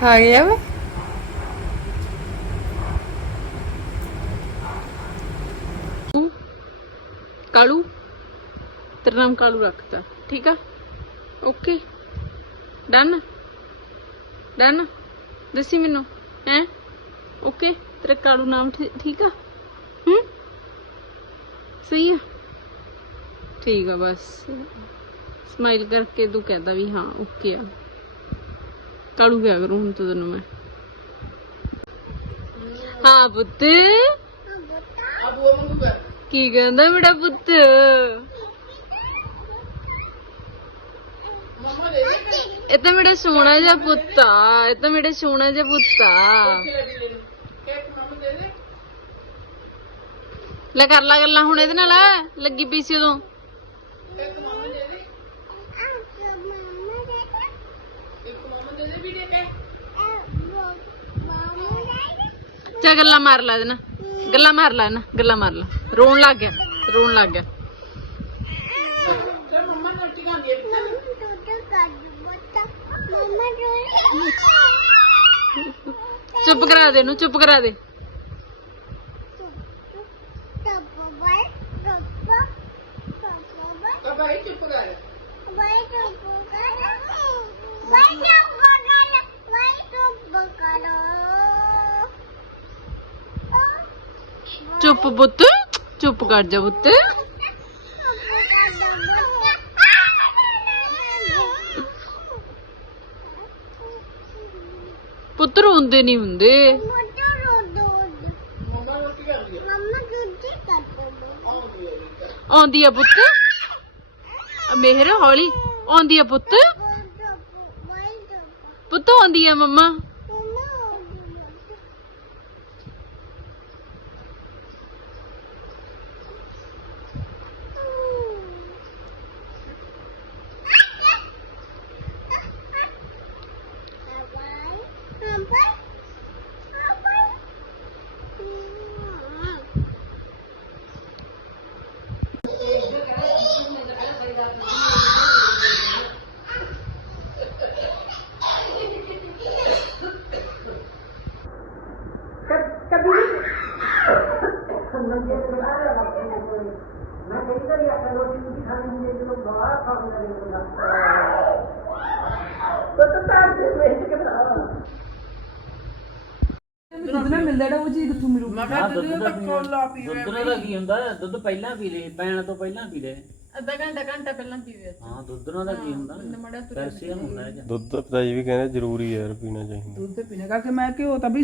खा गया मैं कालू, तेरा नाम कालू रखता, ठीक है? ओके डन डन दसी मैनू, है? ओके तेरा कालू नाम ठीक है? हम्म? सही है? ठीक है, बस। ਸਮਾਈਲ ਕਰਕੇ ਤੂੰ ਕਹਿੰਦਾ ਵੀ ਹਾਂ ਓਕੇ ਆ। ਕਾਲੂ ਕਿਆ ਕਰੂੰ ਹੁਣ ਤੈਨੂੰ ਮੈਂ? ਹਾਂ ਪੁੱਤ। ਕੀ ਕਹਿੰਦਾ ਮੇਰਾ ਪੁੱਤ? ਇਹ ਤਾਂ ਮੇਰਾ ਸੋਹਣਾ ਜਿਹਾ ਪੁੱਤ ਆ। ਇਹ ਤਾਂ ਮੇਰਾ ਸੋਹਣਾ ਜਿਹਾ ਪੁੱਤ ਆ। ਲੈ ਕਰ ਲਾ ਗੱਲਾਂ ਹੁਣ ਇਹਦੇ ਨਾਲ। ਲੱਗੀ ਪਈ ਸੀ ਉਦੋਂ। ਚਾ ਗੱਲਾਂ ਮਾਰ ਲਾ ਇਹਦੇ ਨਾਲ ਗੱਲਾਂ ਮਾਰ ਲਾ ਨਾ ਗੱਲਾਂ ਮਾਰ ਲਾ ਰੋਣ ਲੱਗ ਗਿਆ ਰੋਣ ਲੱਗ ਗਿਆ ਚੁੱਪ ਕਰਾ ਦੇ ਇਹਨੂੰ ਚੁੱਪ ਕਰਾ ਦੇ ਚੁੱਪ ਪੁੱਤ, ਚੁੱਪ ਕਰ ਜਾ ਪੁੱਤ। ਪੁੱਤ ਰੋਂਦੇ ਨਹੀਂ ਹੁੰਦੇ। ਆਉਂਦੀ ਆ ਪੁੱਤ। ਆ ਮਿਹਰ ਹੌਲੀ, ਆਉਂਦੀ ਆ ਪੁੱਤ। ਪੁੱਤ ਆਉਂਦੀ ਆ ਮੰਮਾ। ਹਾਂ ਦੁੱਧ ਦਾ ਦੁੱਧ ਦਾ ਕੀ ਹੁੰਦਾ ਹੈ? ਦੁੱਧ ਪਹਿਲਾਂ ਪੀ ਲੈ ਪੈਣ ਤੋਂ ਪਹਿਲਾਂ ਪੀ ਲੈ ਅੱਧਾ ਘੰਟਾ ਘੰਟਾ ਪਹਿਲਾਂ ਪੀਵੇ ਹਾਂ ਦੁੱਧ ਨਾਲ ਦਾ ਕੀ ਹੁੰਦਾ ਕੈਲਸ਼ੀਅਮ ਹੁੰਦਾ ਇਹ 'ਚ। ਦੁੱਧ ਤਾਂ ਪਤਾ ਜੀ ਵੀ ਕਹਿੰਦੇ ਜ਼ਰੂਰੀ ਹੈ ਯਾਰ ਪੀਣਾ ਚਾਹੀਦਾ ਦੁੱਧ ਪੀਣੇ ਕਰਕੇ ਮੈਂ ਘਿਓ ਤਾਂ ਵੀ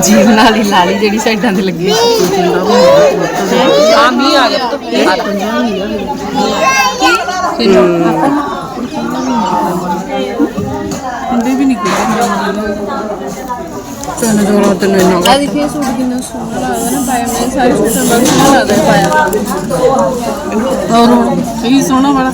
ਜੀਵਨ ਵਾਲੀ ਲਾਲੀ ਜਿਹੜੀ ਸਾਈਡਾਂ ਤੇ ਲੱਗੀ ਆ ਮੀਂਹ ਆ ਗਿਆ। ਹੁੰਦੇ ਵੀ ਨਹੀਂ ਤੈਨੂੰ ਦੋ ਰਾਤ ਨੂੰ ਆ ਦੇਖਿਏ ਸੂਟ ਕਿੰਨਾ ਸੋਹਣਾ ਲੱਗਦਾ ਨਾ ਪਾਇਆ ਮੈਂ ਸਾਰੇ ਸੂਟਾਂ ਦਾ ਸੋਹਣਾ ਲੱਗਦਾ ਪਾਇਆ। ਹੋਰ ਸਹੀ ਸੋਹਣਾ ਬੜਾ।